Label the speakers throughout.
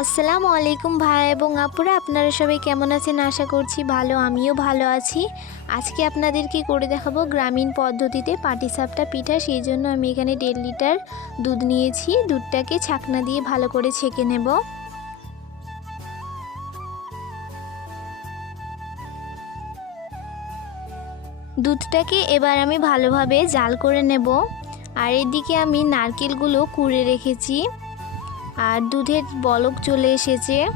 Speaker 1: আসসালামু আলাইকুম ভাই এবং আপুরা, আপনারা সবাই কেমন আছেন? আশা করছি ভালো, আমিও ভালো আছি। আজকে আপনাদেরকে করে দেখাবো গ্রামীণ পদ্ধতিতে পাটিসাপটা পিঠা, সেই জন্য আমি এখানে দেড় লিটার দুধ নিয়েছি। দুধটাকে ছাকনা দিয়ে ভালো করে ছেঁকে নেব। দুধটাকে এবার আমি ভালোভাবে জাল করে নেব। আর এদিকে আমি নারকেলগুলো কুড়ে রেখেছি। আর দুধের বলক চলে এসেছে।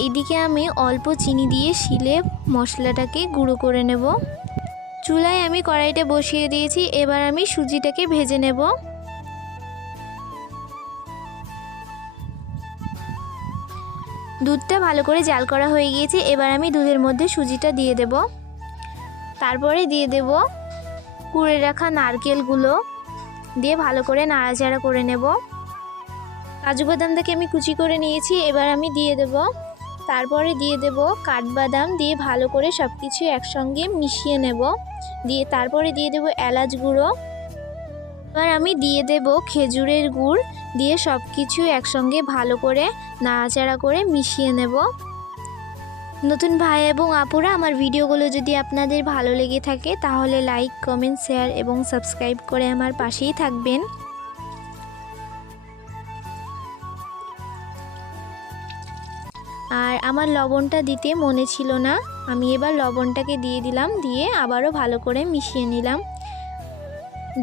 Speaker 1: এদিকে আমি অল্প চিনি দিয়ে শিলে মশলাটাকে গুঁড়ো করে নেব। চুলায় আমি কড়াইটা বসিয়ে দিয়েছি, এবার আমি সুজিটাকে ভেজে নেব। দুধটা ভালো করে জাল করা হয়ে গিয়েছে, এবার আমি দুধের মধ্যে সুজিটা দিয়ে দেব। তারপরে দিয়ে দেব কুড়ে রাখা নারকেলগুলো। দিয়ে ভালো করে নাড়াচাড়া করে নেব। কাজু বাদামটাকে আমি কুচি করে নিয়েছি, এবার আমি দিয়ে দেব। তারপরে দিয়ে দেব কাঠবাদাম, দিয়ে ভালো করে সব কিছু একসঙ্গে মিশিয়ে নেব। দিয়ে তারপরে দিয়ে দেব এলাচ গুঁড়ো। এবার আমি দিয়ে দেব খেজুরের গুড়, দিয়ে সব কিছু একসঙ্গে ভালো করে নাড়াচাড়া করে মিশিয়ে নেব। নতুন ভাই এবং আপুরা, আমার ভিডিওগুলো যদি আপনাদের ভালো লেগে থাকে, তাহলে লাইক কমেন্ট শেয়ার এবং সাবস্ক্রাইব করে আমার পাশেই থাকবেন। আর আমার লবণটা দিতে মনে ছিল না। আমি এবার লবণটাকে দিয়ে দিলাম, দিয়ে আবারও ভালো করে মিশিয়ে নিলাম।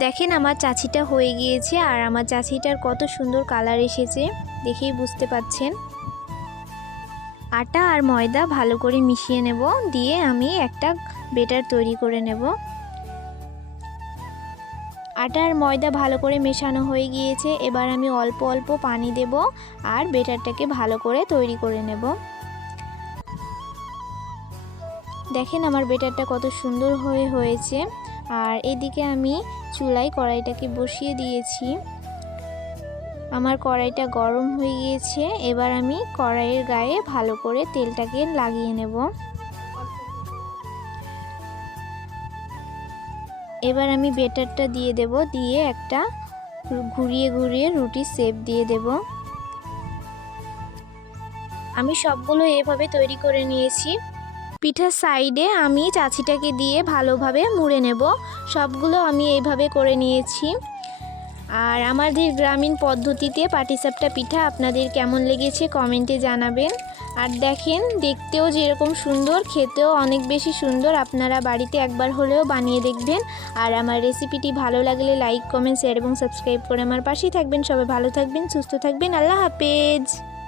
Speaker 1: দেখেন আমার চাচিটা হয়ে গিয়েছে, আর আমার চাচিটার কত সুন্দর কালার এসেছে, দেখেই বুঝতে পাচ্ছেন। আটা আর ময়দা ভালো করে মিশিয়ে নেব। দিয়ে আমি একটা বেটার তৈরি করে নেব। আটা আর ময়দা ভালো করে মেশানো হয়ে গিয়েছে। এবার আমি অল্প অল্প পানি দেব আর বেটারটাকে ভালো করে তৈরি করে নেব। দেখেন আমার বেটারটা কত সুন্দর হয়ে হয়েছে। আর এদিকে আমি চুলায় কড়াইটাকে বসিয়ে দিয়েছি। আমার কড়াইটা গরম হয়ে গিয়েছে, এবার আমি কড়াইয়ের গায়ে ভালো করে তেলটাকে লাগিয়ে নেব। এবার আমি বেটারটা দিয়ে দেব, দিয়ে একটা ঘুরিয়ে ঘুরিয়ে রুটি সেপ দিয়ে দেব। আমি সবগুলো এভাবে তৈরি করে নিয়েছি। পিঠার সাইডে আমি চাচিটাকে দিয়ে ভালোভাবে মুড়ে নেব। সবগুলো আমি এইভাবে করে নিয়েছি। আর আমাদের গ্রামীণ পদ্ধতিতে পাটিসাপটা পিঠা আপনাদের কেমন লেগেছে কমেন্টে জানাবেন। আর দেখেন, দেখতেও যেরকম সুন্দর, খেতেও অনেক বেশি সুন্দর। আপনারা বাড়িতে একবার হলেও বানিয়ে দেখবেন। আর আমার রেসিপিটি ভালো লাগলে লাইক, কমেন্ট, শেয়ার এবং সাবস্ক্রাইব করে আমার পাশেই থাকবেন। সবাই ভালো থাকবেন, সুস্থ থাকবেন। আল্লাহ হাফেজ।